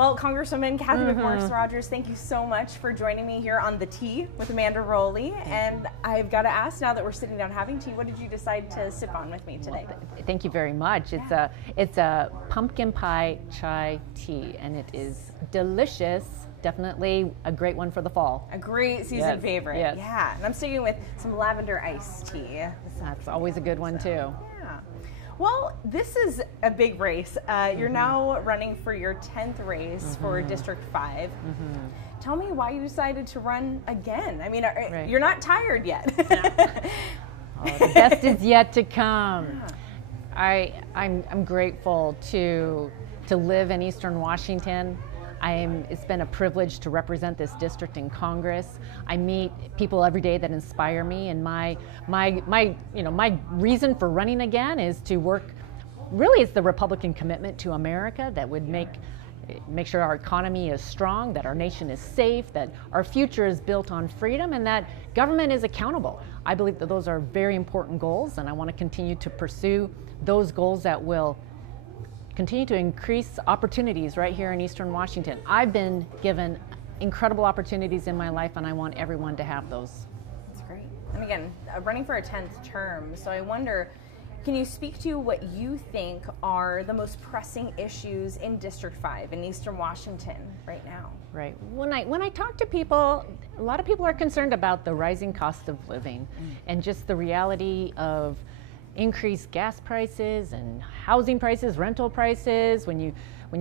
Well, Congresswoman Cathy McMorris Rodgers, thank you so much for joining me here on The Tea with Amanda Roley. And I've got to ask, now that we're sitting down having tea, what did you decide to sip on with me today? Thank you very much. It's a pumpkin pie chai tea, and it is delicious. Definitely a great one for the fall. A great season favorite. Yes. Yeah, and I'm sticking with some lavender iced tea. That's always a good one too. Yeah. Well, this is a big race. You're now running for your 10th race for District 5. Tell me why you decided to run again. I mean, you're not tired yet. The best is yet to come. I'm grateful to live in Eastern Washington. It's been a privilege to represent this district in Congress. I meet people every day that inspire me, and my reason for running again is to work. Really, it's the Republican commitment to America that would make sure our economy is strong, that our nation is safe, that our future is built on freedom, and that government is accountable. I believe that those are very important goals, and I want to continue to pursue those goals that will continue to increase opportunities right here in Eastern Washington. I've been given incredible opportunities in my life, and I want everyone to have those. That's great. And again, running for a 10th term, so I wonder, can you speak to what you think are the most pressing issues in District 5 in Eastern Washington right now? Right. When I talk to people, a lot of people are concerned about the rising cost of living and just the reality of increased gas prices and housing prices, rental prices. When you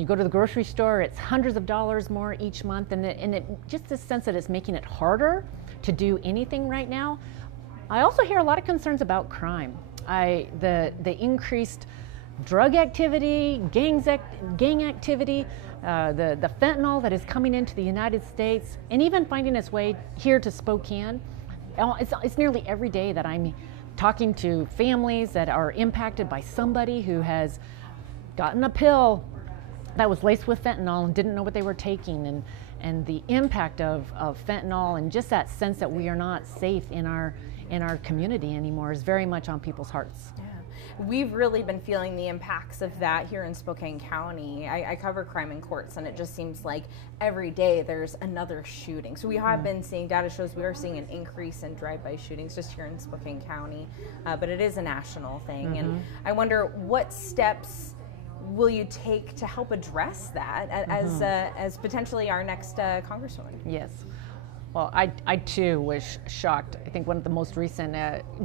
go to the grocery store, it's hundreds of dollars more each month, and it just this sense that it's making it harder to do anything right now. I also hear a lot of concerns about crime. The increased drug activity, gang activity, the fentanyl that is coming into the United States, and even finding its way here to Spokane. It's nearly every day that I'm talking to families that are impacted by somebody who has gotten a pill that was laced with fentanyl and didn't know what they were taking, and the impact of fentanyl and just that sense that we are not safe in our community anymore is very much on people's hearts. Yeah. We've really been feeling the impacts of that here in Spokane County. I cover crime in courts, and it just seems like every day there's another shooting. So we have been seeing, data shows we are seeing an increase in drive-by shootings just here in Spokane County, but it is a national thing. And I wonder, what steps will you take to help address that as potentially our next Congresswoman? Yes. Well, I too was shocked. I think one of the most recent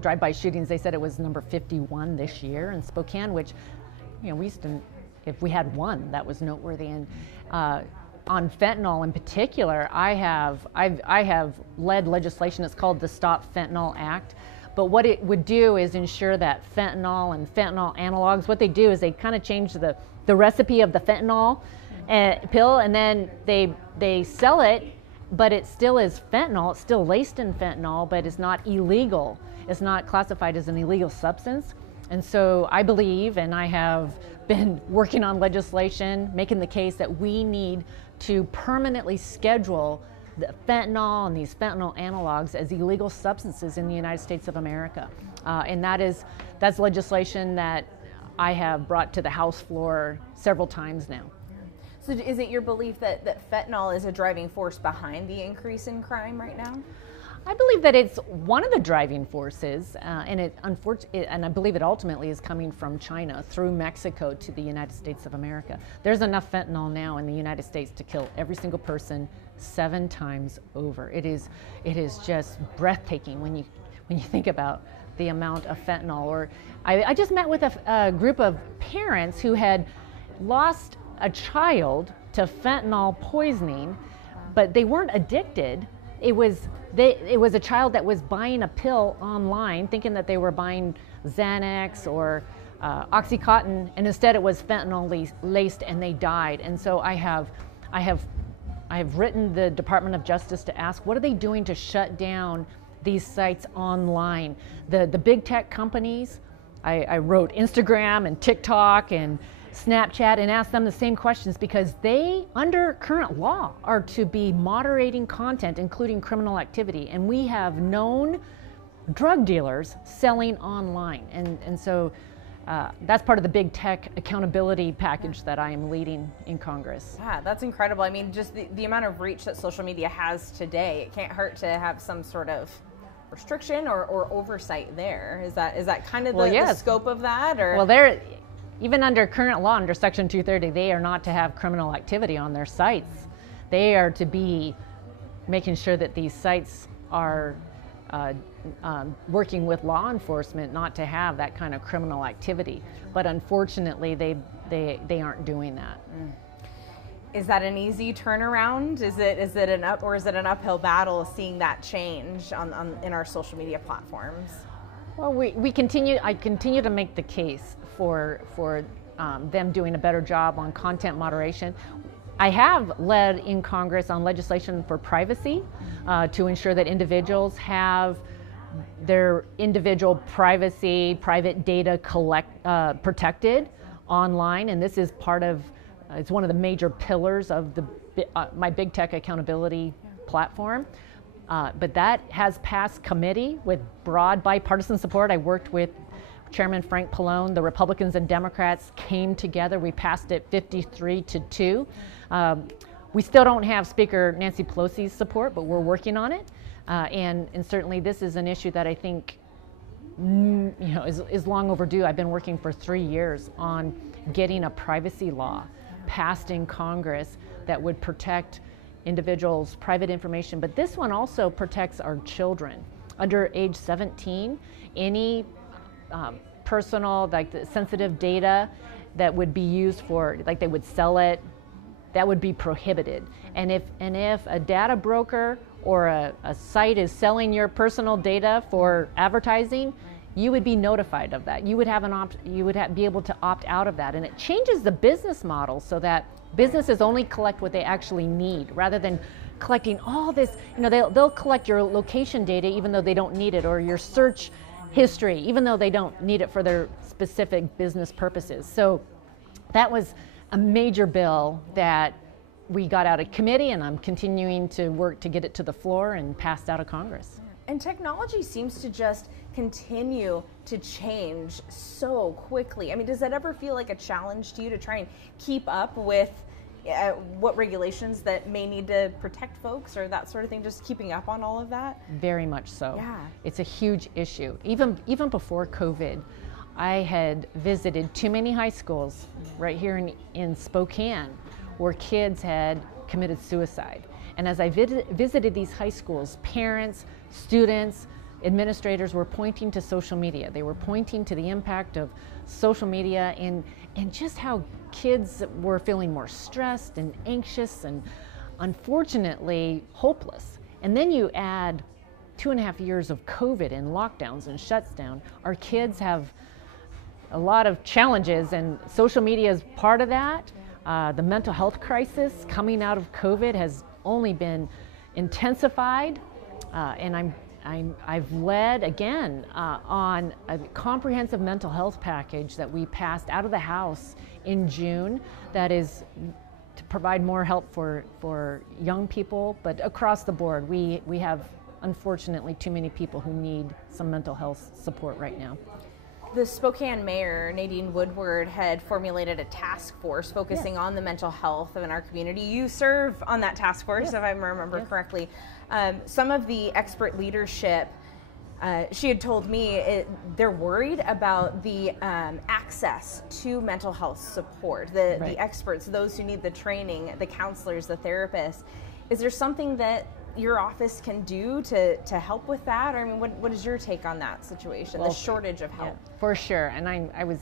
drive-by shootings, they said it was number 51 this year in Spokane, which, we used to, if we had one, that was noteworthy. And on fentanyl in particular, I have led legislation. It's called the Stop Fentanyl Act. But what it would do is ensure that fentanyl and fentanyl analogs, what they do is they kind of change the recipe of the fentanyl pill, and then they sell it, but it still is fentanyl. It's still laced in fentanyl, but it's not illegal. It's not classified as an illegal substance. And so I believe, and I have been working on legislation, making the case that we need to permanently schedule the fentanyl and these fentanyl analogs as illegal substances in the United States of America. And that's legislation that I have brought to the House floor several times now. So is it your belief that fentanyl is a driving force behind the increase in crime right now? I believe that it's one of the driving forces, and I believe it ultimately is coming from China through Mexico to the United States of America. There's enough fentanyl now in the United States to kill every single person 7 times over. It is just breathtaking when you think about the amount of fentanyl. Or I just met with a group of parents who had lost a child to fentanyl poisoning, but they weren't addicted. It was a child that was buying a pill online, thinking that they were buying Xanax or OxyContin, and instead it was fentanyl laced, and they died. And so I have written the Department of Justice to ask, what are they doing to shut down these sites online? The big tech companies. I wrote Instagram and TikTok and Snapchat and ask them the same questions, because they, under current law, are to be moderating content, including criminal activity. And we have known drug dealers selling online. And so that's part of the big tech accountability package that I am leading in Congress. Yeah, that's incredible. I mean, just the amount of reach that social media has today, it can't hurt to have some sort of restriction or oversight there. Is that kind of the scope of that? Or? Well, even under current law, under Section 230, they are not to have criminal activity on their sites. They are to be making sure that these sites are working with law enforcement not to have that kind of criminal activity. But unfortunately, they aren't doing that. Is that an easy turnaround? Is it an uphill battle seeing that change in our social media platforms? Well, I continue to make the case for them doing a better job on content moderation. I have led in Congress on legislation for privacy to ensure that individuals have their individual privacy, private data protected online, and this is it's one of the major pillars of my big tech accountability platform. But that has passed committee with broad bipartisan support. I worked with Chairman Frank Pallone. The Republicans and Democrats came together. We passed it 53-2. We still don't have Speaker Nancy Pelosi's support, but we're working on it. And certainly this is an issue that I think is long overdue. I've been working for 3 years on getting a privacy law passed in Congress that would protect individuals' private information. But this one also protects our children. Under age 17, any personal, like the sensitive data that would be used for, like they would sell it, that would be prohibited. And if a data broker or a site is selling your personal data for advertising, you would be notified of that. You would be able to opt out of that. And it changes the business model so that businesses only collect what they actually need rather than collecting all this. They'll collect your location data even though they don't need it, or your search history even though they don't need it for their specific business purposes. So that was a major bill that we got out of committee, and I'm continuing to work to get it to the floor and passed out of Congress. And technology seems to just continue to change so quickly. I mean, does that ever feel like a challenge to you to try and keep up with what regulations that may need to protect folks or that sort of thing, just keeping up on all of that? Very much so. Yeah. It's a huge issue. Even before COVID, I had visited too many high schools right here in Spokane where kids had committed suicide. And as I visited these high schools, parents, students, administrators were pointing to social media. They were pointing to the impact of social media and just how kids were feeling more stressed and anxious and unfortunately hopeless. And then you add 2.5 years of COVID and lockdowns and shuts down. Our kids have a lot of challenges, and social media is part of that. The mental health crisis coming out of COVID has only been intensified, and I've led again on a comprehensive mental health package that we passed out of the House in June that is to provide more help for young people, but across the board we have unfortunately too many people who need some mental health support right now. The Spokane Mayor, Nadine Woodward, had formulated a task force focusing on the mental health in our community. You serve on that task force, if I remember correctly. Some of the expert leadership, she had told me they're worried about the access to mental health support, the experts, those who need the training, the counselors, the therapists. Is there something that your office can do to help with that? Or, I mean, what is your take on that situation, the shortage of help? Yeah, for sure, and I was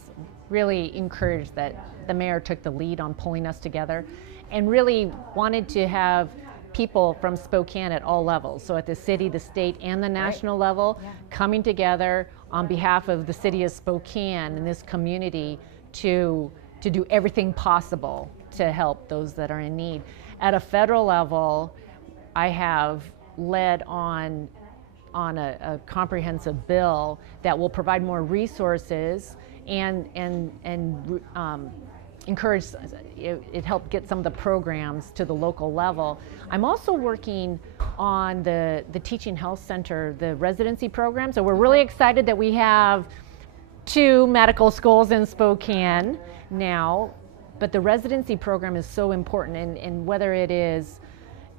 really encouraged that the mayor took the lead on pulling us together and really wanted to have people from Spokane at all levels, so at the city, the state, and the national level, coming together on behalf of the city of Spokane and this community to do everything possible to help those that are in need. At a federal level, I have led on a comprehensive bill that will provide more resources and encourage it helped get some of the programs to the local level. I'm also working on the Teaching Health Center, the residency program. So we're really excited that we have 2 medical schools in Spokane now, but the residency program is so important, and whether it is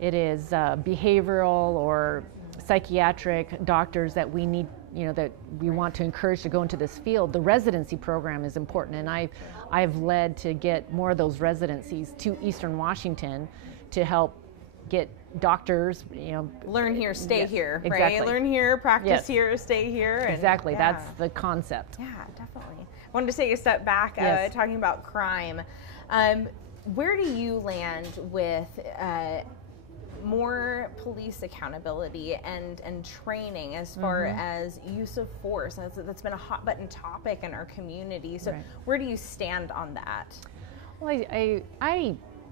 behavioral or psychiatric doctors that we need, that we want to encourage to go into this field, the residency program is important, and I've led to get more of those residencies to Eastern Washington to help get doctors, learn here, stay here, right? Exactly. Learn here, practice here, stay here. And, exactly, that's the concept. Yeah, definitely. I wanted to take a step back, talking about crime. Where do you land with more police accountability and training as far as use of force? And that's been a hot button topic in our community. So where do you stand on that? Well,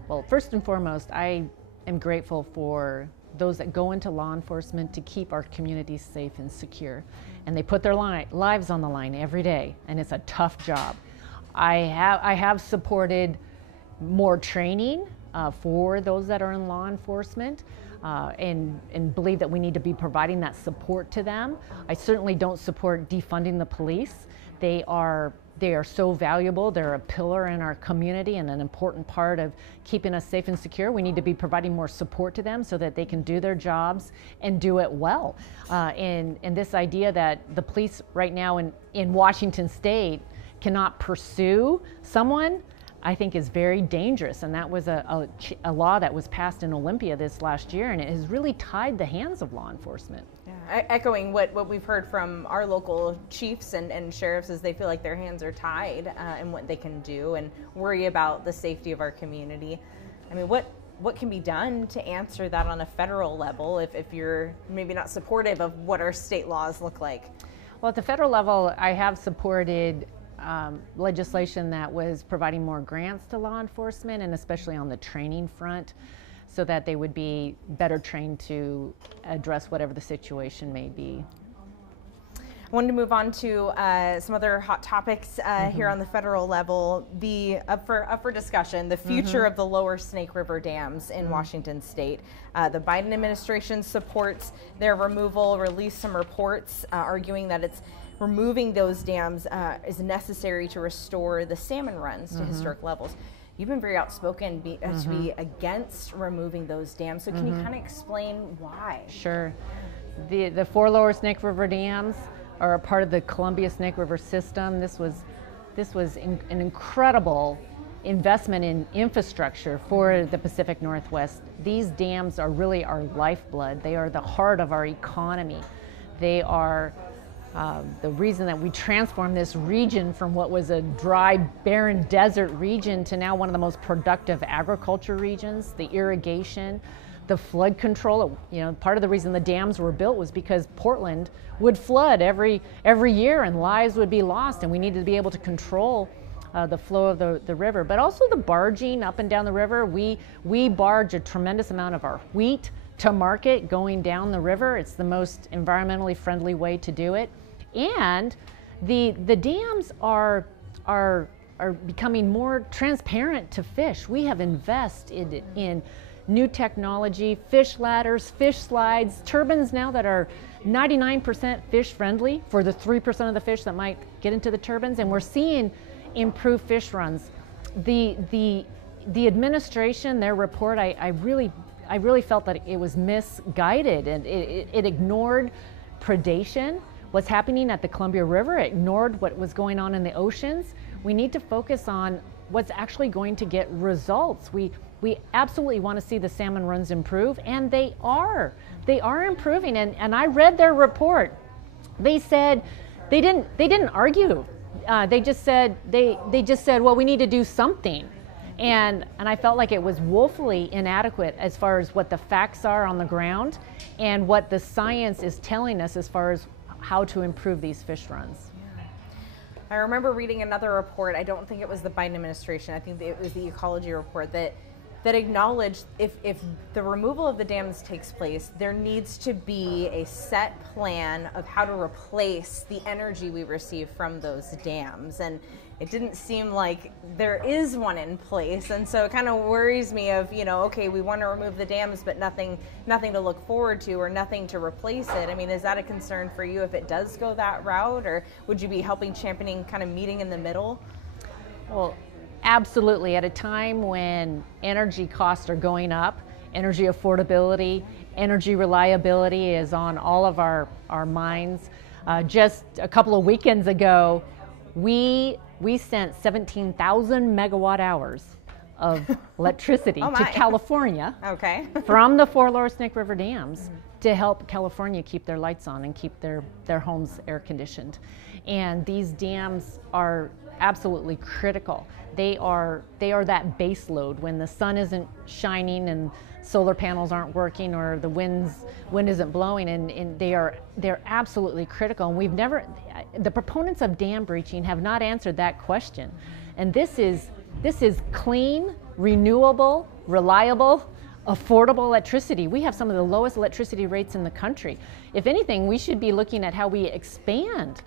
well, first and foremost, I am grateful for those that go into law enforcement to keep our communities safe and secure. And they put their lives on the line every day, and it's a tough job. I have supported more training for those that are in law enforcement, and believe that we need to be providing that support to them. I certainly don't support defunding the police. They are so valuable. They're a pillar in our community and an important part of keeping us safe and secure. We need to be providing more support to them so that they can do their jobs and do it well. And this idea that the police right now in Washington State cannot pursue someone, I think is very dangerous. And that was a law that was passed in Olympia this last year, and it has really tied the hands of law enforcement. Yeah, echoing what we've heard from our local chiefs and sheriffs is they feel like their hands are tied in what they can do and worry about the safety of our community. I mean, what can be done to answer that on a federal level if you're maybe not supportive of what our state laws look like? Well, at the federal level, I have supported legislation that was providing more grants to law enforcement, and especially on the training front, so that they would be better trained to address whatever the situation may be. I wanted to move on to some other hot topics here on the federal level. Up for discussion, the future of the lower Snake River dams in Washington State. The Biden administration supports their removal, released some reports arguing that it's removing those dams is necessary to restore the salmon runs to historic levels. You've been very outspoken to be against removing those dams. So can you kind of explain why? Sure. The 4 lower Snake River dams are a part of the Columbia Snake River system. This was an incredible investment in infrastructure for the Pacific Northwest. These dams are really our lifeblood. They are the heart of our economy. They are the reason that we transformed this region from what was a dry, barren desert region to now one of the most productive agriculture regions. The irrigation, the flood control, part of the reason the dams were built was because Portland would flood every year and lives would be lost, and we needed to be able to control the flow of the river. But also the barging up and down the river. We barge a tremendous amount of our wheat to market going down the river. It's the most environmentally friendly way to do it. And the dams are becoming more transparent to fish. We have invested in new technology, fish ladders, fish slides, turbines now that are 99% fish friendly for the 3% of the fish that might get into the turbines, and we're seeing improved fish runs. The administration, their report, I really felt that it was misguided, and it ignored predation, what's happening at the Columbia River, it ignored what was going on in the oceans. We need to focus on what's actually going to get results. We absolutely want to see the salmon runs improve, and they are improving. And I read their report. They said they didn't argue. They just said well, we need to do something. And I felt like it was woefully inadequate as far as what the facts are on the ground and what the science is telling us as far as how to improve these fish runs. I remember reading another report. I don't think it was the Biden administration. I think it was the ecology report that that acknowledge if the removal of the dams takes place, there needs to be a set plan of how to replace the energy we receive from those dams. And it didn't seem like there is one in place. And so it kind of worries me of, okay, we want to remove the dams, but nothing to look forward to or nothing to replace it. I mean, is that a concern for you if it does go that route, or would you be helping championing kind of meeting in the middle? Well, absolutely. At a time when energy costs are going up, energy affordability, energy reliability is on all of our minds. Just a couple of weekends ago, we sent 17,000 megawatt hours of electricity to California from the 4 Lower Snake River dams to help California keep their lights on and keep their homes air conditioned. And these dams are absolutely critical. They are that base load when the sun isn't shining and solar panels aren't working or the wind isn't blowing, and they're absolutely critical. And the proponents of dam breaching have not answered that question. And this is clean, renewable, reliable, affordable electricity. We have some of the lowest electricity rates in the country. If anything, we should be looking at how we expand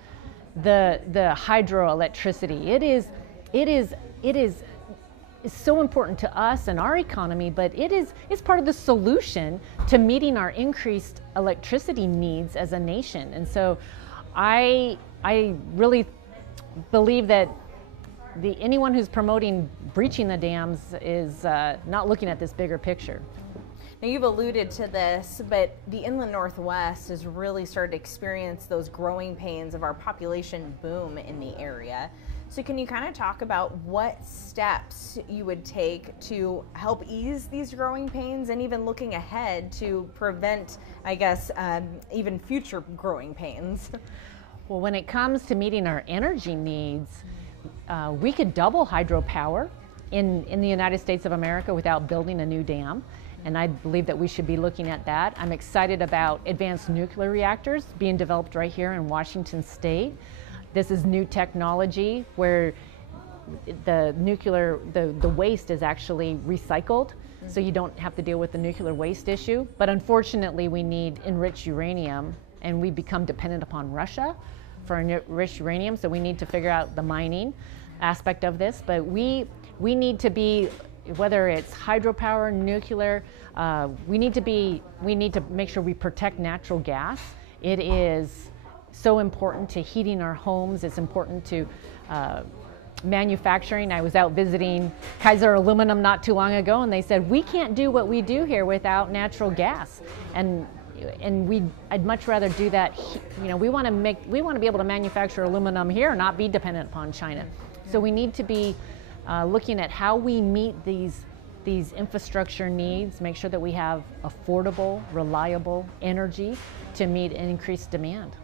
the hydroelectricity. It is so important to us and our economy, but it's part of the solution to meeting our increased electricity needs as a nation. And so I really believe that anyone who's promoting breaching the dams is not looking at this bigger picture. Now, you've alluded to this, but the inland Northwest has really started to experience those growing pains of our population boom in the area. So can you kind of talk about what steps you would take to help ease these growing pains and even looking ahead to prevent, I guess, even future growing pains? Well, when it comes to meeting our energy needs, we could double hydropower in the United States of America without building a new dam. And I believe that we should be looking at that. I'm excited about advanced nuclear reactors being developed right here in Washington State. This is new technology where the waste is actually recycled, so you don't have to deal with the nuclear waste issue. But unfortunately, we need enriched uranium, and we become dependent upon Russia for enriched uranium, so we need to figure out the mining aspect of this. But we need to be, whether it's hydropower, nuclear, we need to make sure we protect natural gas. It is so important to heating our homes. It's important to manufacturing. I was out visiting Kaiser Aluminum not too long ago, and they said, we can't do what we do here without natural gas. And I'd much rather do that. We want to be able to manufacture aluminum here, not be dependent upon China. So we need to be looking at how we meet these infrastructure needs, make sure that we have affordable, reliable energy to meet an increased demand.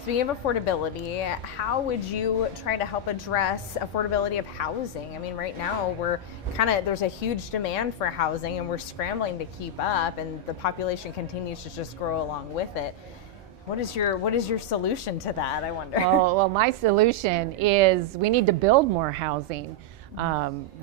Speaking of affordability, how would you try to help address affordability of housing? I mean, right now there's a huge demand for housing and we're scrambling to keep up, and the population continues to just grow along with it. What is your solution to that, I wonder? Well, my solution is we need to build more housing.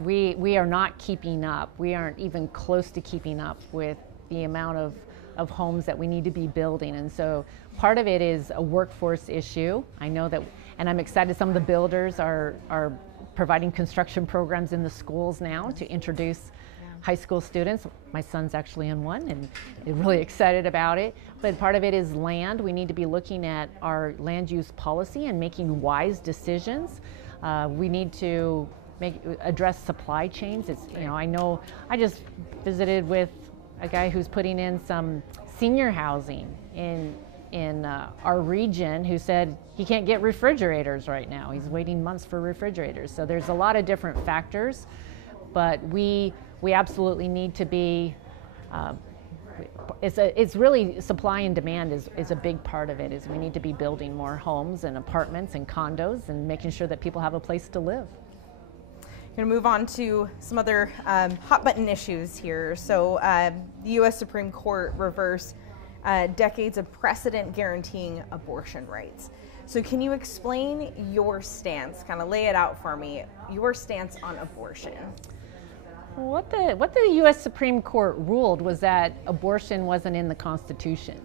We are not keeping up. We aren't even close to keeping up with the amount of homes that we need to be building. And so part of it is a workforce issue. I know that, and I'm excited some of the builders are providing construction programs in the schools now to introduce high school students. My son's actually in one and really excited about it. But part of it is land. We need to be looking at our land use policy and making wise decisions. We need to address supply chains. I know I just visited with a guy who's putting in some senior housing in our region, who said he can't get refrigerators right now. He's waiting months for refrigerators. So there's a lot of different factors, but we absolutely need to be. It's really supply and demand is a big part of it. Is we need to be building more homes and apartments and condos and making sure that people have a place to live. Going to move on to some other hot button issues here. So the U.S. Supreme Court reversed decades of precedent guaranteeing abortion rights. So can you explain your stance, kind of lay it out for me, your stance on abortion? What the U.S. Supreme Court ruled was that abortion wasn't in the Constitution.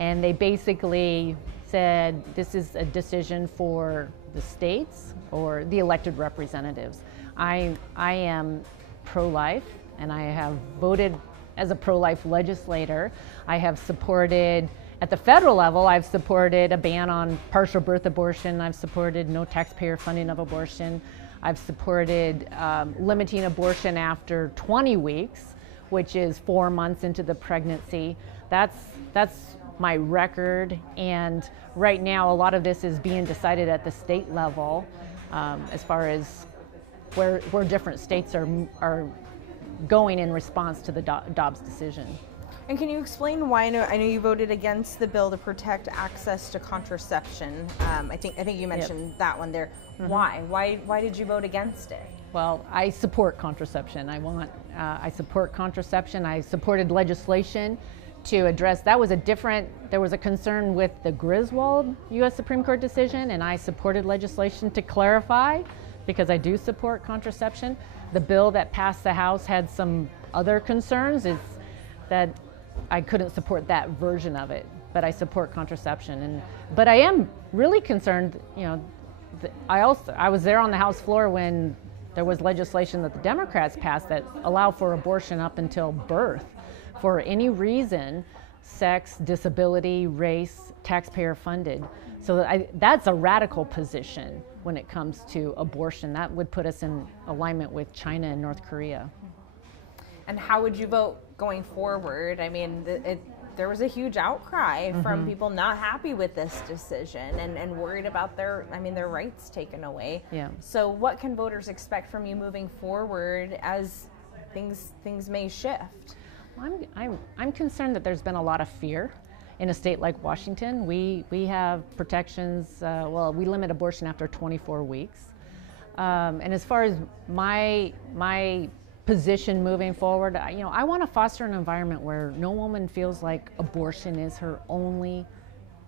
And they basically said this is a decision for the states or the elected representatives. I am pro-life, and I have voted as a pro-life legislator. I have supported, at the federal level, I've supported a ban on partial birth abortion. I've supported no taxpayer funding of abortion. I've supported limiting abortion after 20 weeks, which is 4 months into the pregnancy. That's my record, and right now a lot of this is being decided at the state level as far as where different states are going in response to the Dobbs decision. And can you explain why? I know you voted against the bill to protect access to contraception. I think you mentioned that one there. Mm-hmm. Why did you vote against it? Well, I support contraception. I support contraception. I supported legislation to address, there was a concern with the Griswold U.S. Supreme Court decision, and I supported legislation to clarify, because I do support contraception. The bill that passed the House had some other concerns, is that I couldn't support that version of it, but I support contraception. But I am really concerned, I was there on the House floor when there was legislation that the Democrats passed that allowed for abortion up until birth for any reason, sex, disability, race, taxpayer funded. So that's a radical position when it comes to abortion. That would put us in alignment with China and North Korea. And how would you vote going forward? I mean, there was a huge outcry from people not happy with this decision and worried about their rights taken away. Yeah. So what can voters expect from you moving forward as things may shift? I'm concerned that there's been a lot of fear in a state like Washington. We have protections. We limit abortion after 24 weeks. And as far as my position moving forward, I want to foster an environment where no woman feels like abortion is her only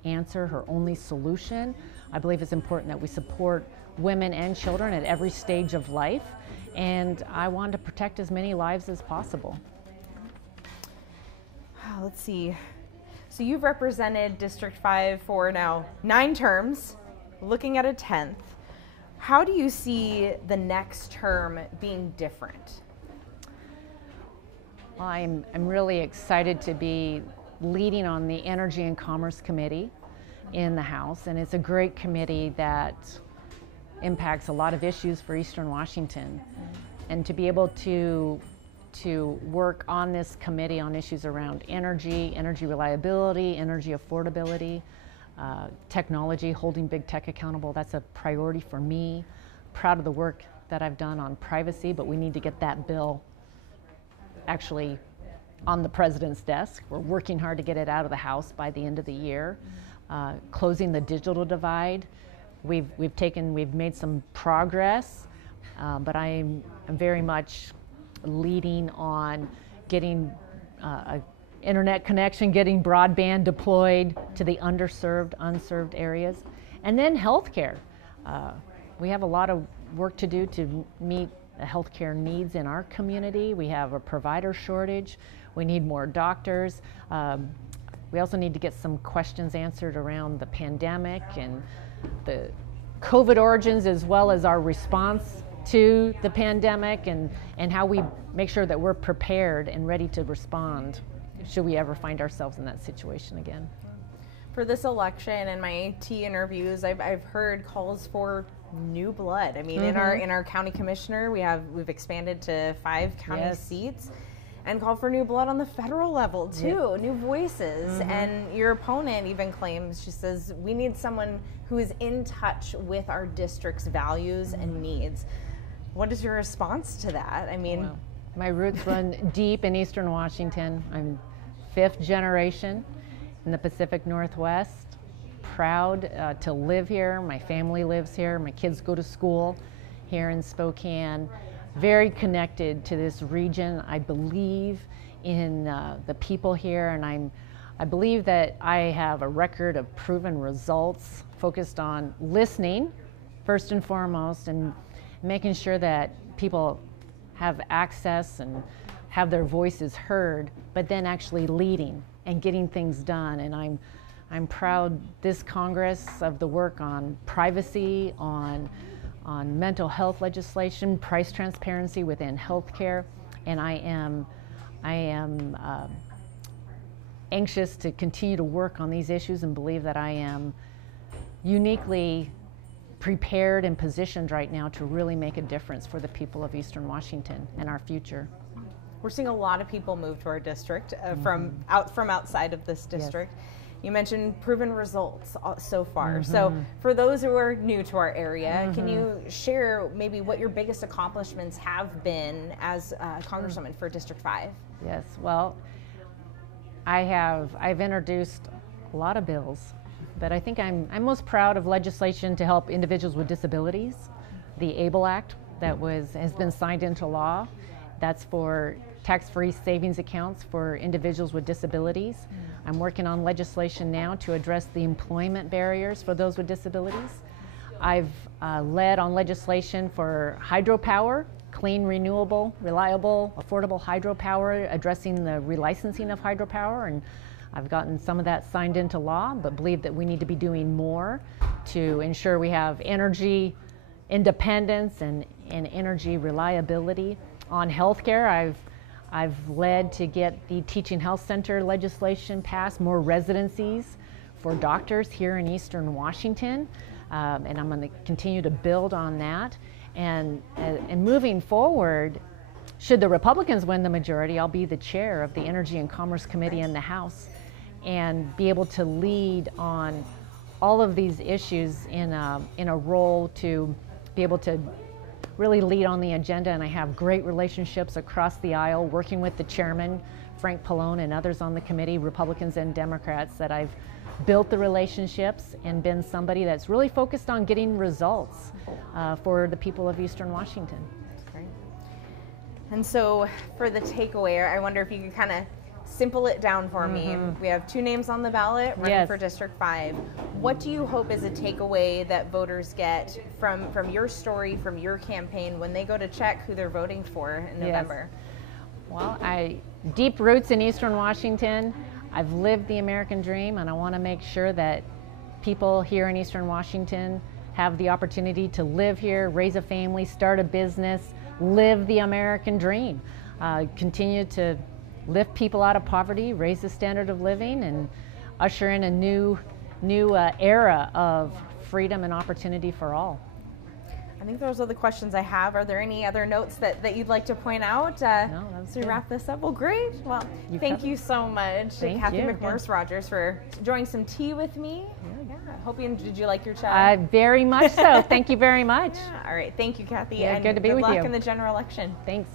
answer, her only solution. I believe it's important that we support women and children at every stage of life, and I want to protect as many lives as possible. Let's see. So you've represented District 5 for now 9 terms, looking at a 10th. How do you see the next term being different? Well, I'm really excited to be leading on the Energy and Commerce Committee in the House, and it's a great committee that impacts a lot of issues for Eastern Washington. And to be able to work on this committee on issues around energy reliability, energy affordability, technology, holding big tech accountable, that's a priority for me. Proud of the work that I've done on privacy, but we need to get that bill actually on the president's desk. We're working hard to get it out of the House by the end of the year. Closing the digital divide. We've made some progress, but I'm very much leading on getting an internet connection, getting broadband deployed to the underserved, unserved areas. And then healthcare. We have a lot of work to do to meet the healthcare needs in our community. We have a provider shortage. We need more doctors. We also need to get some questions answered around the pandemic and the COVID origins, as well as our response to the pandemic, and how we make sure that we're prepared and ready to respond should we ever find ourselves in that situation again. For this election and my T interviews, I've heard calls for new blood. I mean, in our county commissioner, we've expanded to 5 county seats, and call for new blood on the federal level too, new voices. And your opponent even claims, she says, we need someone who is in touch with our district's values and needs. What is your response to that? I mean, well, my roots run deep in Eastern Washington. I'm 5th generation in the Pacific Northwest. Proud to live here. My family lives here. My kids go to school here in Spokane. Very connected to this region. I believe in the people here, and I believe that I have a record of proven results focused on listening first and foremost, and making sure that people have access and have their voices heard, but then actually leading and getting things done. And I'm proud this Congress of the work on privacy, on mental health legislation, price transparency within healthcare, and I am anxious to continue to work on these issues and believe that I am uniquely prepared and positioned right now to really make a difference for the people of Eastern Washington and our future. We're seeing a lot of people move to our district from outside of this district. Yes. You mentioned proven results so far. So for those who are new to our area, can you share maybe what your biggest accomplishments have been as a Congresswoman for District 5? Yes, well, I've introduced a lot of bills, but I think I'm most proud of legislation to help individuals with disabilities. The ABLE Act that has been signed into law. That's for tax-free savings accounts for individuals with disabilities. I'm working on legislation now to address the employment barriers for those with disabilities. I've led on legislation for hydropower, clean, renewable, reliable, affordable hydropower, addressing the relicensing of hydropower, and I've gotten some of that signed into law, but believe that we need to be doing more to ensure we have energy independence and energy reliability. On healthcare, I've led to get the Teaching Health Center legislation passed, more residencies for doctors here in Eastern Washington, and I'm going to continue to build on that. And moving forward, should the Republicans win the majority, I'll be the chair of the Energy and Commerce Committee in the House and be able to lead on all of these issues in a role to be able to really lead on the agenda. And I have great relationships across the aisle, working with the chairman, Frank Pallone, and others on the committee, Republicans and Democrats, that I've built the relationships and been somebody that's really focused on getting results for the people of Eastern Washington. That's great. And so for the takeaway, I wonder if you could kind of simple it down for me. We have 2 names on the ballot running for District 5. What do you hope is a takeaway that voters get from your story, from your campaign, when they go to check who they're voting for in November? Well, deep roots in Eastern Washington. I've lived the American dream, and I want to make sure that people here in Eastern Washington have the opportunity to live here, raise a family, start a business, live the American dream, continue to lift people out of poverty, raise the standard of living, and usher in a new era of freedom and opportunity for all. I think those are the questions I have. Are there any other notes that you'd like to point out No, to wrap this up? Well, great. Well, thank you so much, Cathy McMorris Rodgers, for enjoying some tea with me. Did you like your chai? Very much so. Thank you very much. All right. Thank you, Kathy. Yeah, and good to be with you. Good luck in the general election. Thanks.